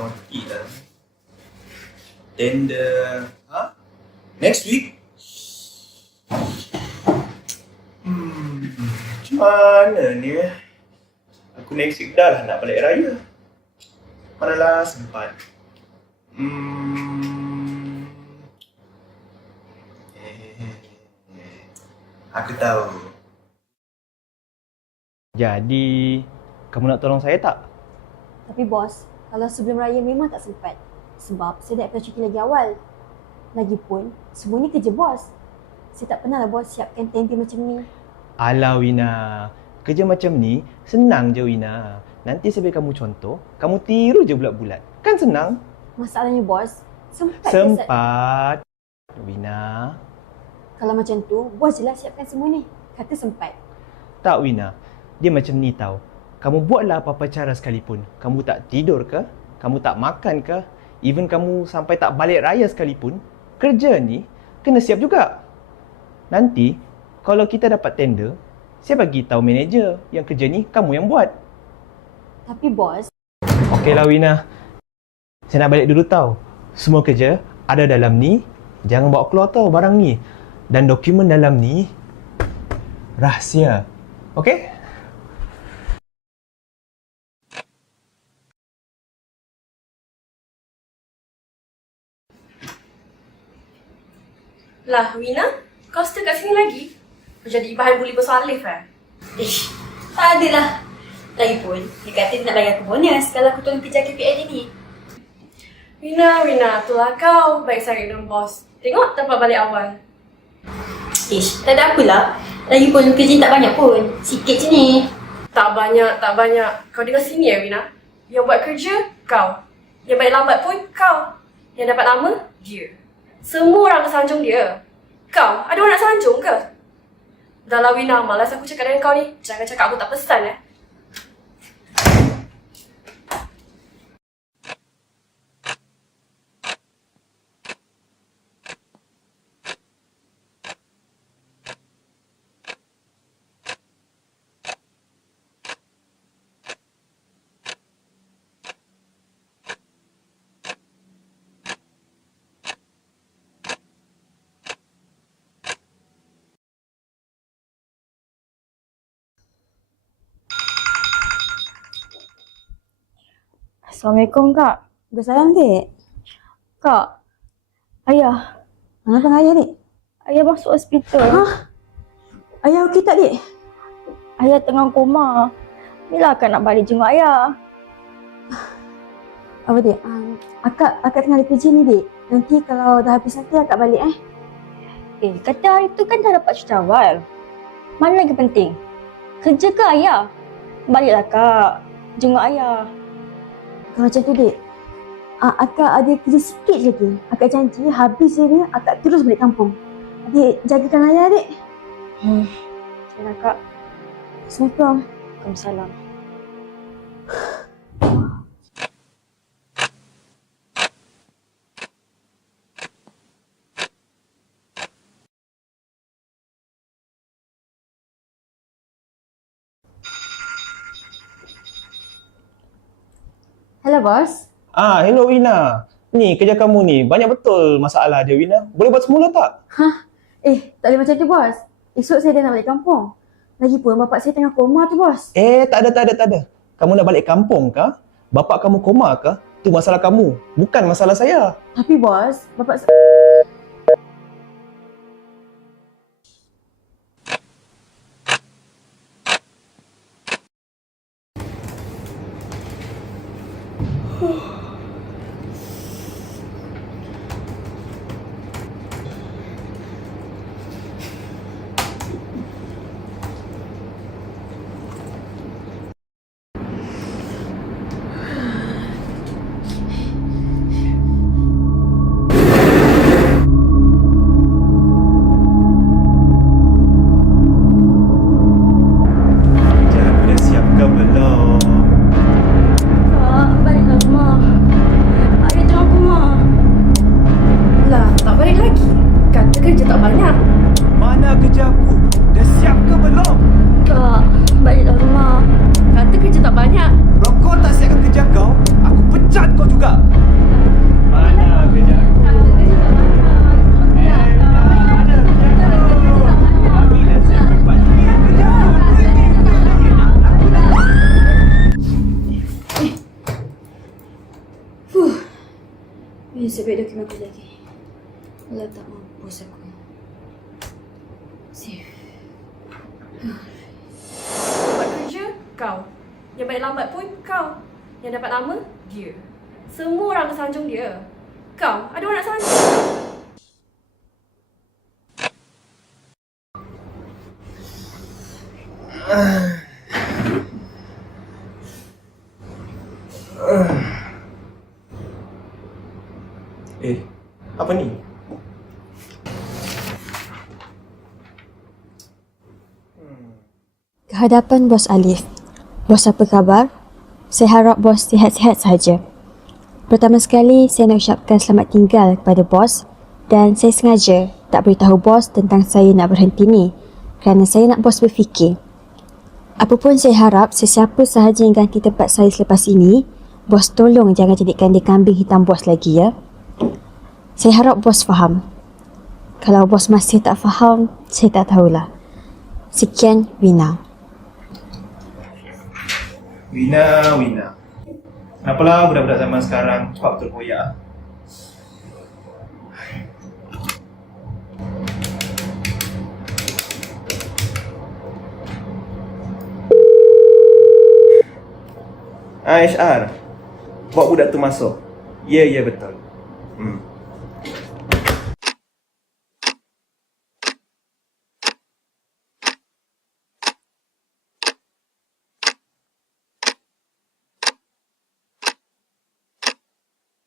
naughty lah. Tender. Ha? Next week? Macam mana ni? Aku next week dah lah nak balik raya. Manalah sempat. Aku tahu. Jadi, kamu nak tolong saya tak? Tapi bos, kalau sebelum raya memang tak sempat. Sebab saya dah apply cuti lagi awal. Lagipun, semua ni kerja bos. Saya tak pernah lah bos siapkan tender macam ni. Alah Wina, kerja macam ni senang je Wina. Nanti saya bagi kamu contoh, kamu tiru je bulat-bulat. Kan senang? Masalahnya bos, sempat. Sempat. Wina. Kalau macam tu, bos je lah siapkan semua ni. Kata sempat. Tak Wina, dia macam ni tau. Kamu buatlah apa-apa cara sekalipun. Kamu tak tidur ke? Kamu tak makan ke? Even kamu sampai tak balik raya sekalipun, kerja ni kena siap juga. Nanti, kalau kita dapat tender, saya bagi tahu manager yang kerja ni kamu yang buat. Tapi bos... Okeylah Wina. Saya nak balik dulu tau. Semua kerja ada dalam ni. Jangan bawa keluar tau barang ni. Dan dokumen dalam ni rahsia. Okey? Lah, Wina, kau still kat sini lagi? Kau jadi bahan buli besar Alif Ish, tak adalah. Lagipun, dia kata dia nak bagi aku bonus kalau aku tolong kerja KPI dia ni. Wina, itulah kau. Baik sangat dengan bos. Tengok tempat balik awal. Ish, tak ada apalah. Lagipun kerja tak banyak pun. Sikit je ni. Tak banyak. Kau dengar sini ya, Wina. Yang buat kerja, kau. Yang balik lambat pun, kau. Yang dapat lama, dia. Semua orang sanjung dia. Kau, ada orang nak sanjung ke? Dah lah Wina, malas aku cakap dengan kau ni. Jangan cakap aku tak pesan Assalamualaikum Kak. Waalaikumsalam dek. Kak, ayah. Mana abang ayah dek? Ayah masuk hospital. Hah? Ayah okey tak dek? Ayah tengah koma. Bila Kak nak balik jenguk ayah? Apa dek? Akak tengah ada kerja ni dek. Nanti kalau dah habis nanti akak balik Kata hari tu kan dah dapat cuti awal. Mana lagi penting? Kerja ke ayah? Baliklah Kak. Jenguk ayah. Kalau macam tu dek, akak ada kerja sikit lagi. Akak janji habis je ni akak terus balik kampung. Adik jagakan ayah dek. Yalah Kak. Assalamualaikum. Waalaikumsalam. Hello bos. Hello Wina. Ni kerja kamu ni banyak betul masalah dia Wina. Boleh buat semula tak? Tak boleh macam tu bos. Esok saya dah nak balik kampung. Lagipun bapak saya tengah koma tu bos. Tak ada. Kamu nak balik kampung ke? Bapak kamu koma ke? Tu masalah kamu, bukan masalah saya. Tapi bos, bapak Dah siapkan belum? Kak, baliklah rumah. Nasib baik dokumen aku lagi. Allah tak mampus aku. Safe. Yang buat kerja, kau. Yang balik lambat pun, kau. Yang dapat nama, dia. Semua orang sanjung dia. Kau, ada orang nak sanjung. Apa ni? Kehadapan Bos Alif. Bos, apa khabar? Saya harap bos sihat-sihat sahaja. Pertama sekali, saya nak ucapkan selamat tinggal kepada bos dan saya sengaja tak beritahu bos tentang saya nak berhenti ni kerana saya nak bos berfikir. Apapun saya harap sesiapa sahaja yang ganti tempat saya selepas ini, bos tolong jangan jadikan dia kambing hitam bos lagi ya. Saya harap bos faham. Kalau bos masih tak faham, saya tak tahulah. Sekian, Wina. Wina. Kenapalah budak-budak zaman sekarang cepat betul koyak? HR, bawa budak tu masuk. Ya, betul.